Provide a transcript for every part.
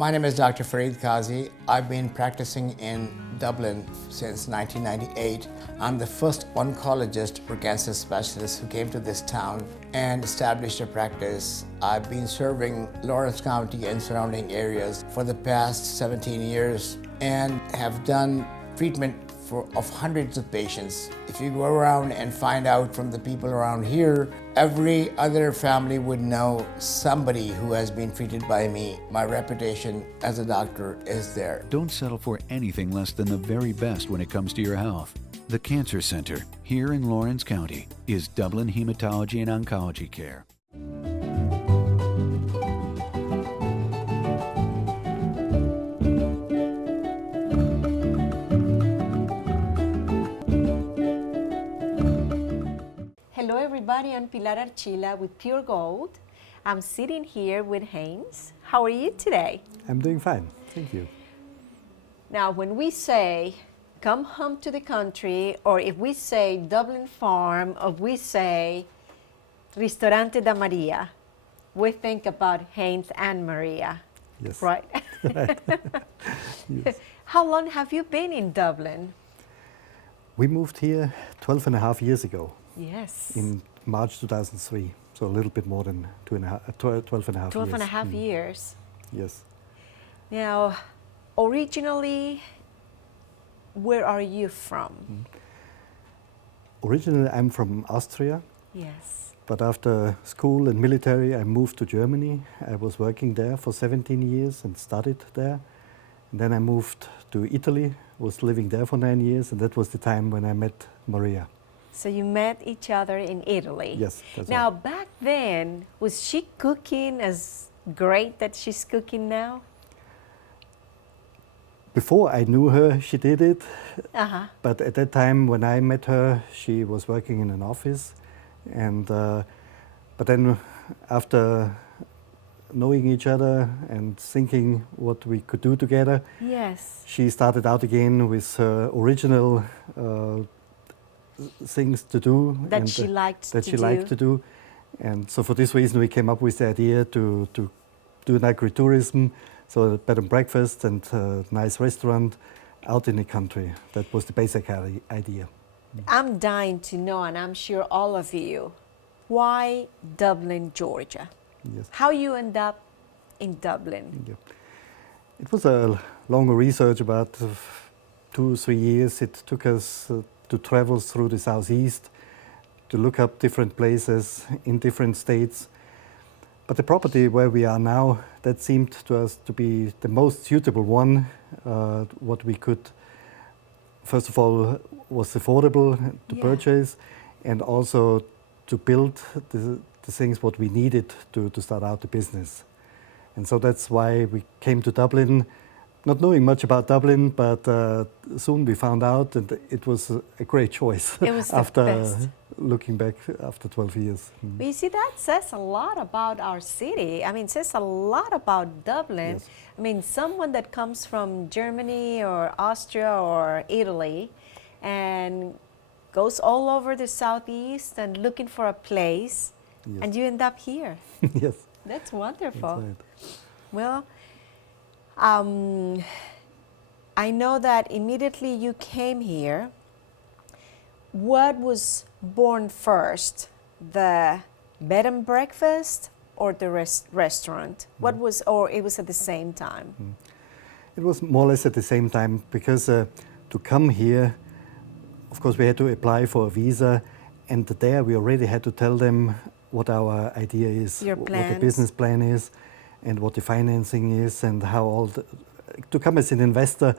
My name is Dr. Fareed Qazi. I've been practicing in Dublin since 1998. I'm the first oncologist or cancer specialist who came to this town and established a practice. I've been serving Lawrence County and surrounding areas for the past 17 years and have done treatment of hundreds of patients. If you go around and find out from the people around here, every other family would know somebody who has been treated by me. My reputation as a doctor is there. Don't settle for anything less than the very best when it comes to your health. The Cancer Center here in Lawrence County is Dublin Hematology and Oncology Care. Hello everybody, I'm Pilar Archila with Pure Gold. I'm sitting here with Heinz. How are you today? I'm doing fine, thank you. Now when we say come home to the country, or if we say Dublin Farm, or we say Ristorante da Maria, we think about Heinz and Maria, yes. Right? Yes. How long have you been in Dublin? We moved here 12 and a half years ago. Yes. In March 2003, so a little bit more than 12 and a half 12 years. and a half years. Yes. Now, originally, where are you from? Originally, I'm from Austria. Yes. But after school and military, I moved to Germany. I was working there for 17 years and studied there. And then I moved to Italy, was living there for 9 years, and that was the time when I met Maria. So you met each other in Italy. Yes, that's Now, right. back then, was she cooking as great that she's cooking now? Before I knew her, she did it. Uh-huh. But at that time, when I met her, she was working in an office. And but then, after knowing each other and thinking what we could do together, Yes. she started out again with her original things to do That she liked to do. And so for this reason, we came up with the idea to do an agritourism, so a bed and breakfast and a nice restaurant out in the country. That was the basic idea. I'm dying to know, and I'm sure all of you, why Dublin, Georgia? Yes. How you end up in Dublin? Yeah. It was a longer research, about 2-3 years. It took us to travel through the southeast, to look up different places in different states. But the property where we are now, that seemed to us to be the most suitable one, what we could, first of all, was affordable to purchase, and also to build the things what we needed to start out the business. And so that's why we came to Dublin, not knowing much about Dublin, but soon we found out, and it was a great choice. It was the after best. Looking back after 12 years. But you see, that says a lot about our city. I mean, it says a lot about Dublin. Yes. I mean, someone that comes from Germany or Austria or Italy and goes all over the southeast and looking for a place, Yes. and you end up here. Yes. That's wonderful. That's right. Well, I know that immediately you came here. What was born first, the bed and breakfast or the restaurant? What was, or it was at the same time? It was more or less at the same time, because to come here, of course, we had to apply for a visa, and there we already had to tell them what our idea is, Your what the plans. business plan is, and what the financing is, and how to come as an investor.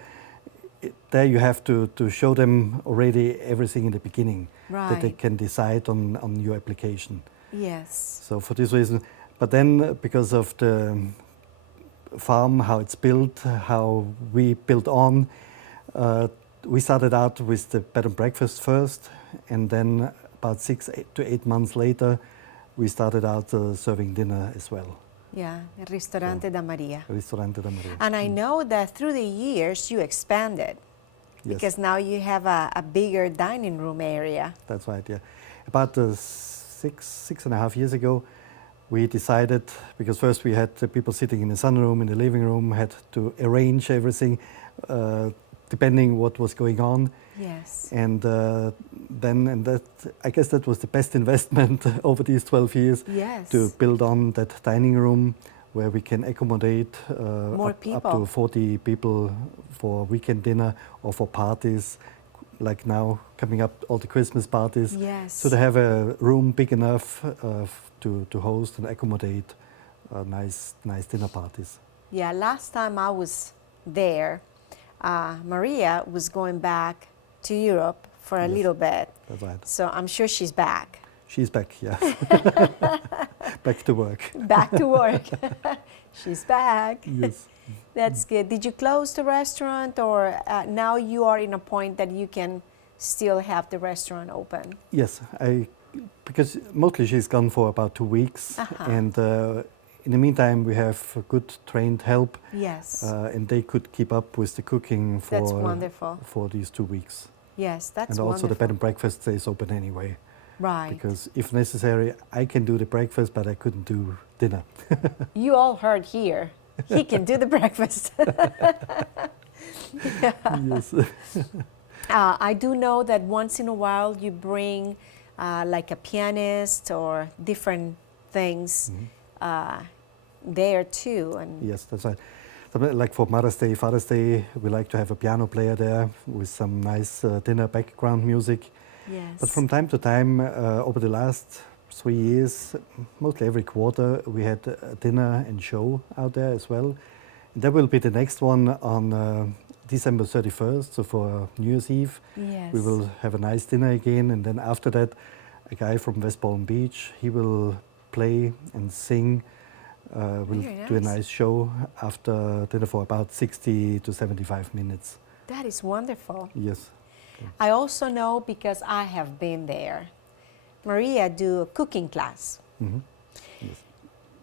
There you have to show them already everything in the beginning, that they Right. can decide on your application. Yes. So for this reason, but then because of the farm, how it's built, how we built on, we started out with the bed and breakfast first, and then about 6 to 8 months later, we started out serving dinner as well. Yeah, Ristorante da Maria. Ristorante da Maria. And I know that through the years you expanded, Yes, because now you have a bigger dining room area. that's right, yeah. About 6.5 years ago, we decided, because first we had the people sitting in the sunroom, in the living room, had to arrange everything depending what was going on. Yes. And I guess that was the best investment over these 12 years. Yes. To build on that dining room where we can accommodate up to 40 people for weekend dinner or for parties, like now coming up all the Christmas parties. Yes. So to have a room big enough to host and accommodate nice dinner parties. Yeah, last time I was there, Maria was going back to Europe for a little bit. That's right. So I'm sure she's back. She's back, yeah. Back to work. Back to work. She's back. Yes. That's good. Did you close the restaurant, or now you are in a point that you can still have the restaurant open? Yes, because mostly she's gone for about 2 weeks. And in the meantime, we have good trained help. Yes. And they could keep up with the cooking That's wonderful. For these 2 weeks. Yes, that's wonderful. And also the bed and breakfast stays open anyway. Right. Because if necessary, I can do the breakfast, but I couldn't do dinner. You all heard here. He can do the breakfast. Yes. I do know that once in a while you bring like a pianist or different things there too. And yes, that's right. Like for Mother's Day, Father's Day, we like to have a piano player there with some nice dinner background music. yes. But from time to time, over the last 3 years, mostly every quarter, we had a dinner and show out there as well. And that will be the next one on December 31st, so for New Year's Eve. Yes. We will have a nice dinner again, and then after that, a guy from West Palm Beach, he will play and sing. We'll do a nice show after dinner for about 60 to 75 minutes. That is wonderful. Yes. I also know, because I have been there, Maria do a cooking class. Mm-hmm. Yes.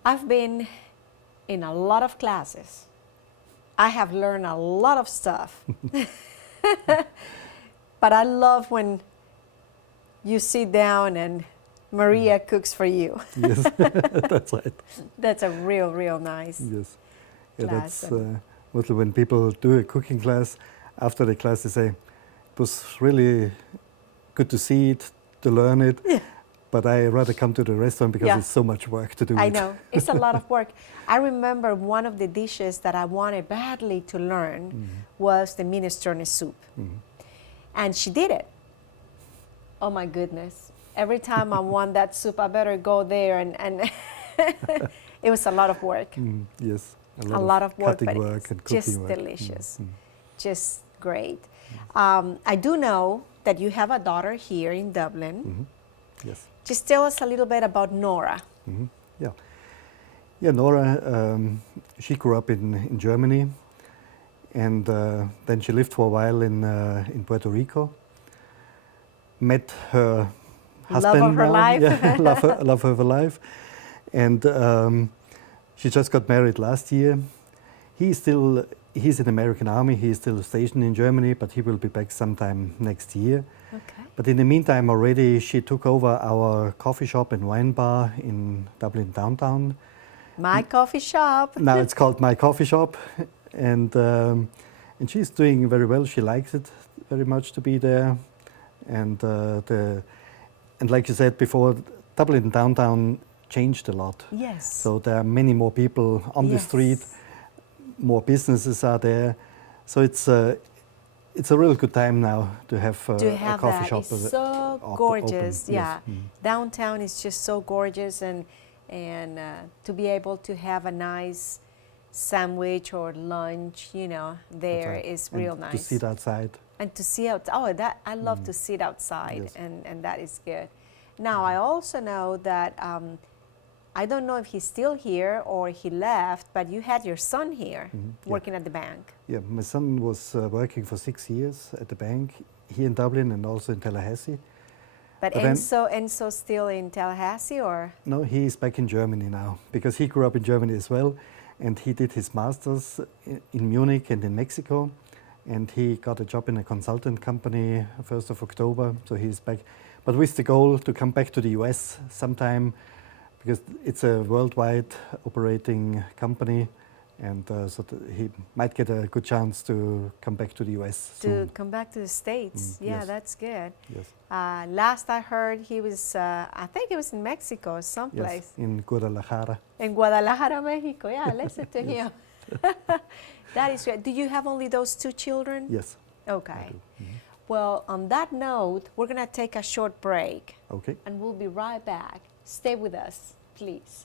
I've been in a lot of classes. I have learned a lot of stuff. But I love when you sit down and Maria cooks for you. Yes, that's right. That's a real nice Yes. Yeah, class. that's mostly when people do a cooking class, after the class they say, it was really good to see it, to learn it, but I rather come to the restaurant because it's so much work to do it. I know, it's a lot of work. I remember one of the dishes that I wanted badly to learn was the minestrone soup. And she did it. Oh my goodness. Every time I want that soup, I better go there, and it was a lot of work. Yes, a lot of work, but work and it's just work. delicious. Just great. I do know that you have a daughter here in Dublin. Yes. Just tell us a little bit about Nora. Yeah. Yeah, Nora, she grew up in Germany, and then she lived for a while in Puerto Rico. Met her husband. Love of her life. Yeah, love of her life. And she just got married last year. He's in the American Army. He's still stationed in Germany, but he will be back sometime next year. Okay. But in the meantime, already she took over our coffee shop and wine bar in Dublin downtown. My coffee shop. Now it's called My Coffee Shop, and she's doing very well. She likes it very much to be there, and like you said before, Dublin downtown changed a lot. Yes. So there are many more people on the street, more businesses are there. So it's a real good time now to have a coffee shop. It's so gorgeous. Open. Yeah, Yes. Downtown is just so gorgeous, and to be able to have a nice sandwich or lunch, there is real nice. To sit outside. And to see out. Oh, that I love to sit outside, Yes. and that is good. Now I also know that I don't know if he's still here or he left, but you had your son here working at the bank. Yeah, my son was working for 6 years at the bank here in Dublin and also in Tallahassee. But Enzo still in Tallahassee, or? No, he is back in Germany now because he grew up in Germany as well, and he did his master's in Munich and in Mexico, and he got a job in a consultant company 1st of October, so he's back. But with the goal to come back to the US sometime because it's a worldwide operating company, and so he might get a good chance to come back to the US soon. To come back to the States. Yeah, yes. that's good. Yes. Last I heard, he was, I think it was in Mexico, someplace. Yes, in Guadalajara. In Guadalajara, Mexico. Yeah, listen to him. That is good. Do you have only those two children? Yes. Okay. Well, on that note, we're going to take a short break. Okay. And we'll be right back. Stay with us, please.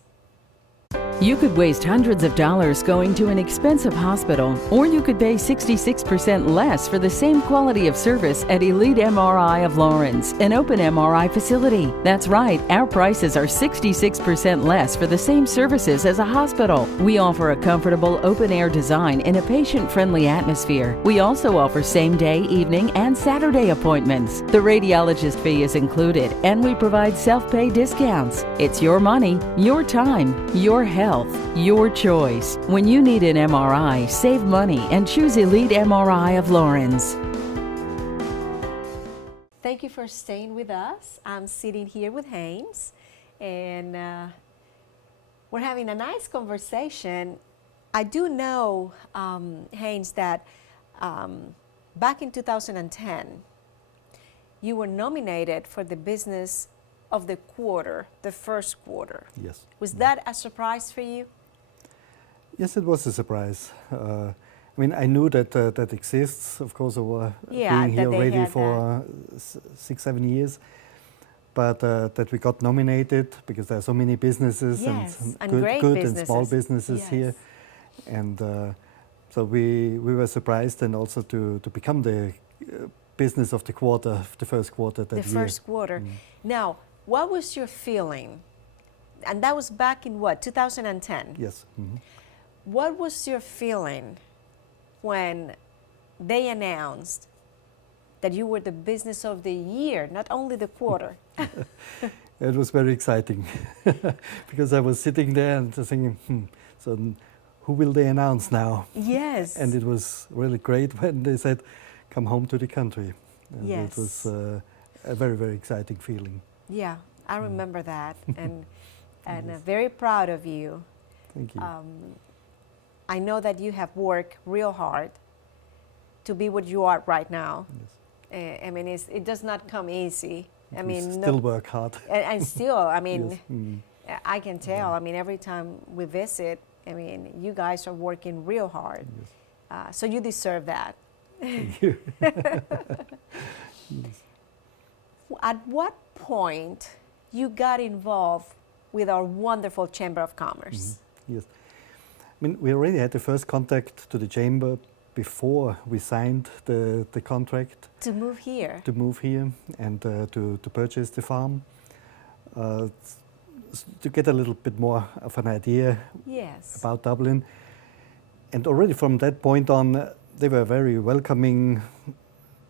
You could waste hundreds of dollars going to an expensive hospital, or you could pay 66% less for the same quality of service at Elite MRI of Lawrence, an open MRI facility. That's right, our prices are 66% less for the same services as a hospital. We offer a comfortable open-air design in a patient-friendly atmosphere. We also offer same-day, evening, and Saturday appointments. The radiologist fee is included, and we provide self-pay discounts. It's your money, your time, your health, your choice. When you need an MRI, save money and choose Elite MRI of Lawrence. Thank you for staying with us. I'm sitting here with Heinz, and we're having a nice conversation. I do know, Heinz, that back in 2010, you were nominated for the Business of the Quarter, the first quarter. Yes. Was that a surprise for you? Yes, it was a surprise. I mean, I knew that that exists, of course, over being here already for 6-7 years. But that we got nominated because there are so many businesses, yes, and great good businesses. and small businesses yes. here. And so we were surprised, and also to become the business of the quarter, the first quarter that year. The first quarter. Now, what was your feeling? And that was back in what, 2010? Yes. What was your feeling when they announced that you were the business of the year, not only the quarter? It was very exciting because I was sitting there and thinking, so who will they announce now? Yes. And it was really great when they said, come home to the country. And yes. It was a very, very exciting feeling. Yeah, I remember that, and yes. Very proud of you. Thank you. I know that you have worked real hard to be what you are right now. Yes. I mean, it does not come easy. I mean, still work hard. And still, I mean, yes. I can tell. I mean, every time we visit, I mean, you guys are working real hard. Yes. So you deserve that. Thank you. Yes. At what point you got involved with our wonderful Chamber of Commerce? Yes. I mean, we already had the first contact to the Chamber before we signed the contract. To move here? To move here and to purchase the farm. To get a little bit more of an idea yes. about Dublin. And already from that point on, they were very welcoming,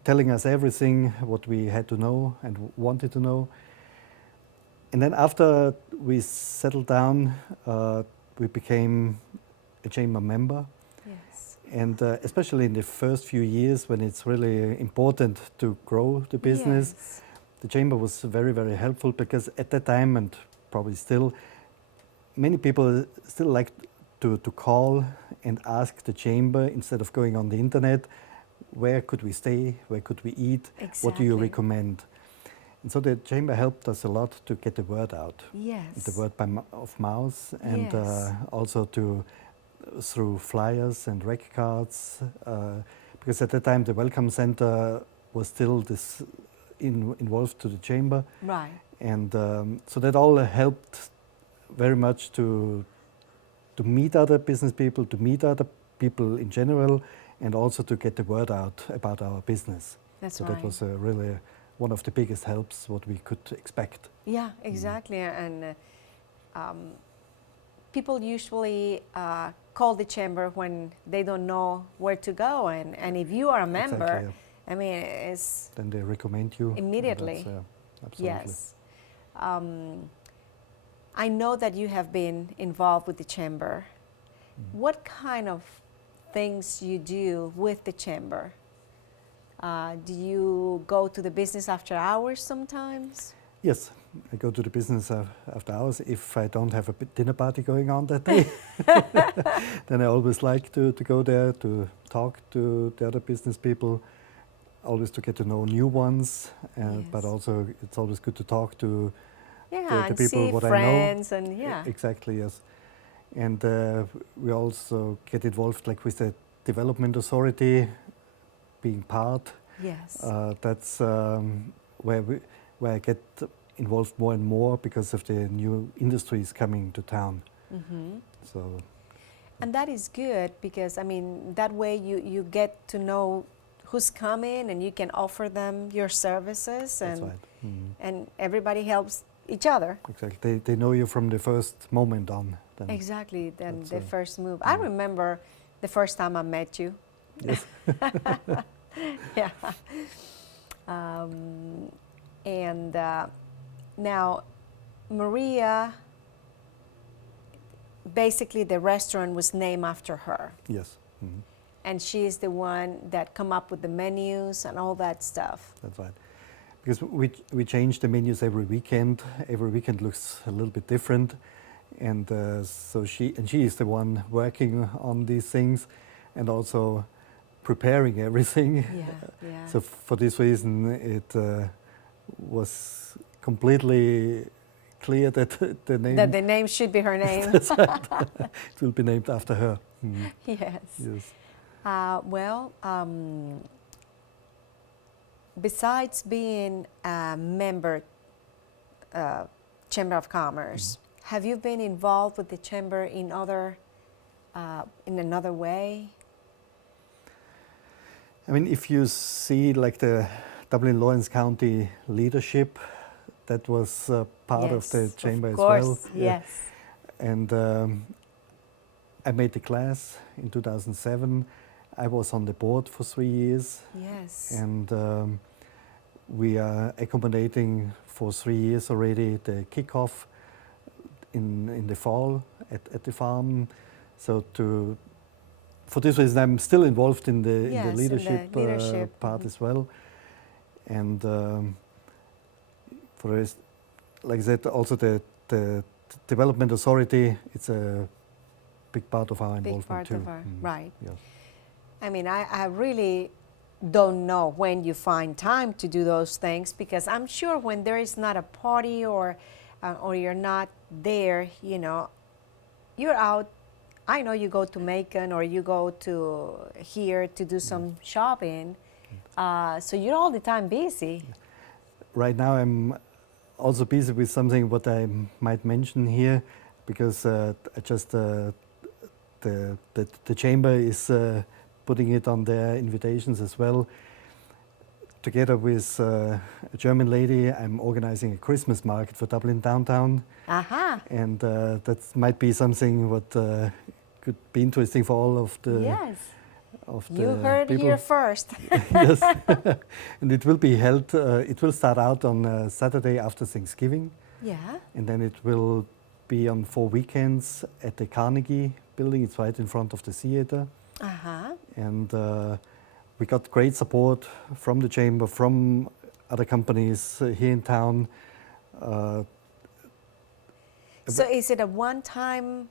telling us everything what we had to know and wanted to know. And then after we settled down, we became a chamber member. Yes. And especially in the first few years when it's really important to grow the business, yes. the chamber was very, very helpful because at that time, and probably still, many people still like to call and ask the chamber instead of going on the internet, where could we stay, where could we eat, exactly. What do you recommend? And so the chamber helped us a lot to get the word out. Yes. The word of mouth, and yes. Also through flyers and rec cards, because at that time the Welcome Center was still involved to the chamber. Right. And so that all helped very much to meet other business people, to meet other people in general, and also to get the word out about our business. That's so right. That was really one of the biggest helps what we could expect. Yeah, exactly. And people usually call the chamber when they don't know where to go. And if you are a member, exactly, yeah. I mean, it's... Then they recommend you. Immediately. Absolutely. Yes. I know that you have been involved with the chamber. What kind of things you do with the chamber? Do you go to the business after hours sometimes? Yes, I go to the business after hours. If I don't have a dinner party going on that day, then I always like to go there to talk to the other business people, always to get to know new ones, but also it's always good to talk to the and people see what friends I know. and Exactly, yes. And we also get involved like with the development authority, being part. Yes. That's where I get involved more and more because of the new industries coming to town. So, and that is good because, I mean, that way you get to know who's coming and you can offer them your services, that's and right. and everybody helps each other. Exactly. They know you from the first moment on. Then. Exactly. Then That's the first move. I remember the first time I met you. Yes. Yeah. And now, Maria, basically the restaurant was named after her. Yes. And she's the one that come up with the menus and all that stuff. That's right. Because we change the menus every weekend. Every weekend looks a little bit different. And so she is the one working on these things and also preparing everything. Yeah. So for this reason, it was completely clear that the name... That the name should be her name. It will be named after her. Yes. Yes. Besides being a member Chamber of Commerce, have you been involved with the Chamber in another way? I mean, if you see like the Dublin-Lawrence County leadership, that was part of the Chamber as well. Yes. And I made the class in 2007. I was on the board for 3 years. Yes. And we are accommodating for 3 years already the kickoff in the fall at the farm. So for this reason, I'm still involved in the leadership part as well. And for the rest, like I said, also the development authority, it's a big part of our involvement too. Right. Yes. I mean, I really don't know when you find time to do those things, because I'm sure when there is not a party or you're not there, you know, you're out. I know you go to Macon or you go to here to do some shopping, so you're all the time busy. Right now I'm also busy with something what I might mention here, because the chamber is putting it on their invitations as well. Together with a German lady, I'm organizing a Christmas market for Dublin downtown. Aha. And that might be something what could be interesting for all of the You heard people. here first. Yes. And it will be held, it will start out on Saturday after Thanksgiving. Yeah. And then it will be on 4 weekends at the Carnegie building. It's right in front of the theater. Uh-huh. And we got great support from the chamber, from other companies here in town. So is it a one-time,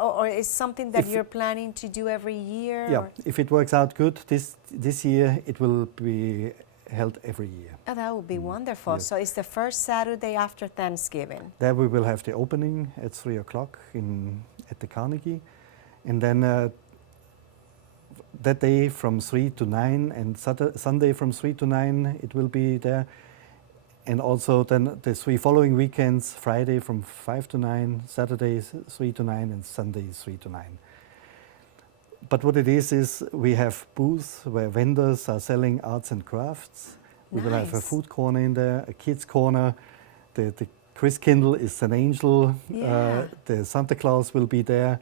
or is something that you're planning to do every year? Yeah, or? if it works out good, this year it will be held every year. Oh, that would be wonderful. Yes. So it's the first Saturday after Thanksgiving. There we will have the opening at 3 o'clock at the Carnegie. And then that day from 3 to 9, and Sunday from 3 to 9 it will be there. And also then the 3 following weekends, Friday from 5 to 9, Saturday 3 to 9, and Sunday 3 to 9. But what it is we have booths where vendors are selling arts and crafts. We will have a food corner in there, a kids corner. The Christkindl is an angel. Yeah. The Santa Claus will be there.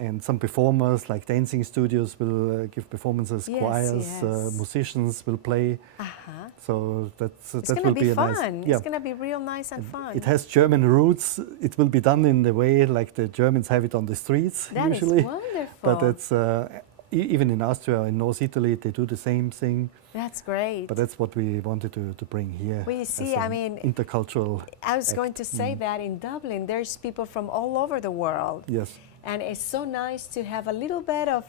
And some performers, like dancing studios, will give performances. Yes, choirs, yes. Musicians will play. Uh-huh. So that It's will going to be be a fun. nice. It's going to be real nice and fun. It has German roots. It will be done in the way like the Germans have it on the streets That usually. is wonderful. But it's even in Austria, in North Italy, they do the same thing. That's great. But that's what we wanted to bring here. Well, you see, as I an mean, intercultural I was act. going to say that in Dublin, there's people from all over the world. Yes. And it's so nice to have a little bit of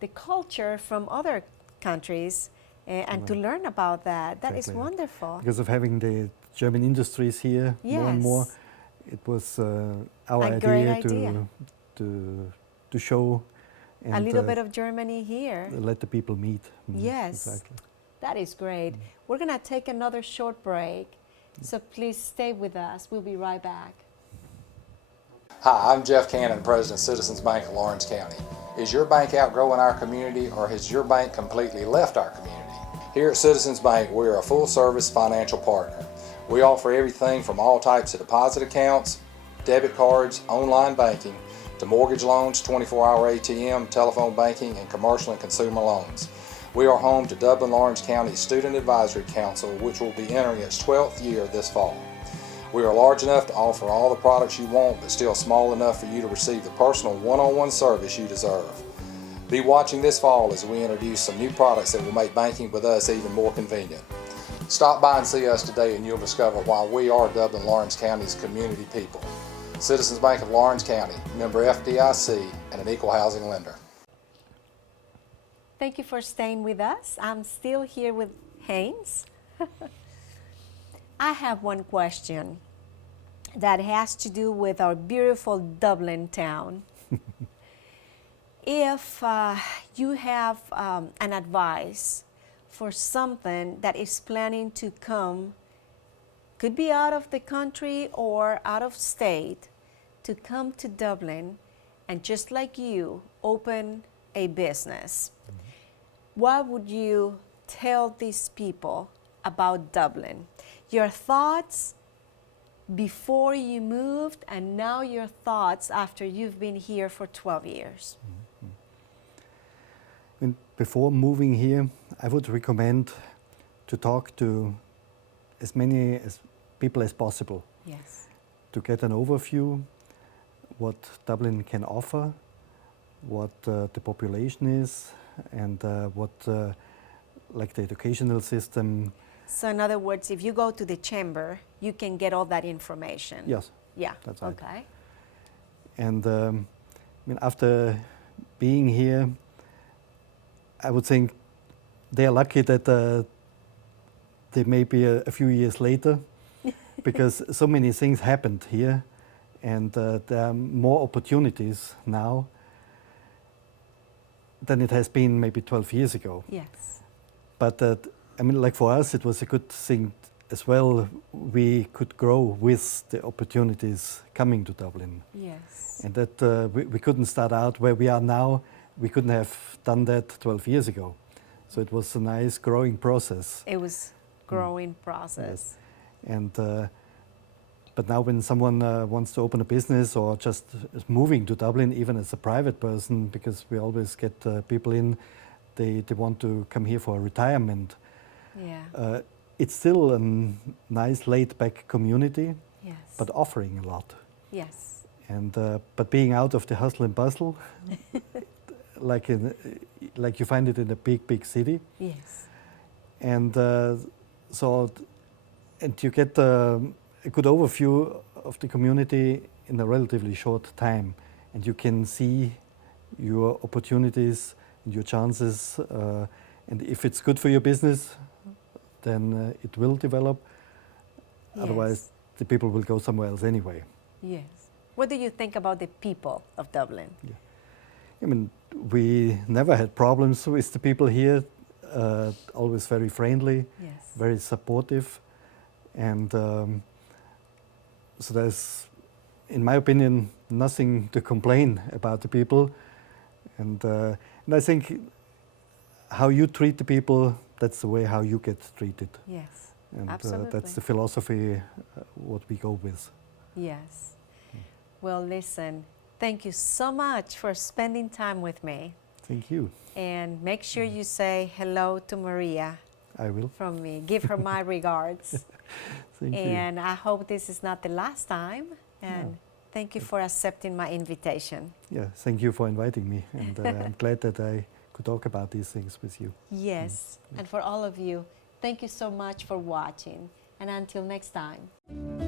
the culture from other countries and to learn about that. That is Exactly. wonderful. Because of having the German industries here more and more, Yes. it was our A great idea idea. to show and A little bit of Germany here. let the people meet. Yes. Exactly. That is great. We're going to take another short break, so please stay with us. We'll be right back. Hi, I'm Jeff Cannon, President of Citizens Bank of Lawrence County. Is your bank outgrowing our community, or has your bank completely left our community? Here at Citizens Bank, we are a full-service financial partner. We offer everything from all types of deposit accounts, debit cards, online banking, to mortgage loans, 24-hour ATM, telephone banking, and commercial and consumer loans. We are home to Dublin Lawrence County Student Advisory Council, which will be entering its 12th year this fall. We are large enough to offer all the products you want, but still small enough for you to receive the personal one-on-one service you deserve. Be watching this fall as we introduce some new products that will make banking with us even more convenient. Stop by and see us today and you'll discover why we are Dublin Lawrence County's community people. Citizens Bank of Lawrence County, member FDIC, and an equal housing lender. Thank you for staying with us. I'm still here with Heinz. I have one question that has to do with our beautiful Dublin town. If you have an advice for something that is planning to come, could be out of the country or out of state, to come to Dublin and just like you, open a business, what would you tell these people about Dublin? Your thoughts before you moved and now your thoughts after you've been here for 12 years. And before moving here, I would recommend to talk to as many people as possible Yes. to get an overview what Dublin can offer, what the population is, and what like the educational system. So in other words, if you go to the chamber, you can get all that information. Yes, Yeah. that's right. Okay. And I mean, after being here, I would think they are lucky that they may be a few years later, because so many things happened here, and there are more opportunities now than it has been maybe 12 years ago. Yes. But I mean, like for us, it was a good thing as well. We could grow with the opportunities coming to Dublin. Yes. And that we couldn't start out where we are now. We couldn't have done that 12 years ago. So it was a nice growing process. It was growing process. And but now when someone wants to open a business or just is moving to Dublin, even as a private person, because we always get people in, they want to come here for retirement. Yeah. It's still a nice laid-back community, Yes. but offering a lot. Yes. And but being out of the hustle and bustle, like you find it in a big city, Yes. and and you get a good overview of the community in a relatively short time, and you can see your opportunities and your chances, and if it's good for your business, then it will develop. Otherwise, the people will go somewhere else anyway. Yes. What do you think about the people of Dublin? Yeah. I mean, we never had problems with the people here. Always very friendly, Yes. very supportive, and so there's, in my opinion, nothing to complain about the people. And I think how you treat the people, that's the way how you get treated. Yes. And Absolutely. that's the philosophy what we go with. Yes. Well, listen, thank you so much for spending time with me. Thank you. And make sure you say hello to Maria I will. from me. Give her my regards. Thank you. And I hope this is not the last time. And thank you for accepting my invitation. Yeah, thank you for inviting me. And I'm glad that I could talk about these things with you. Yes, and for all of you, thank you so much for watching, and until next time.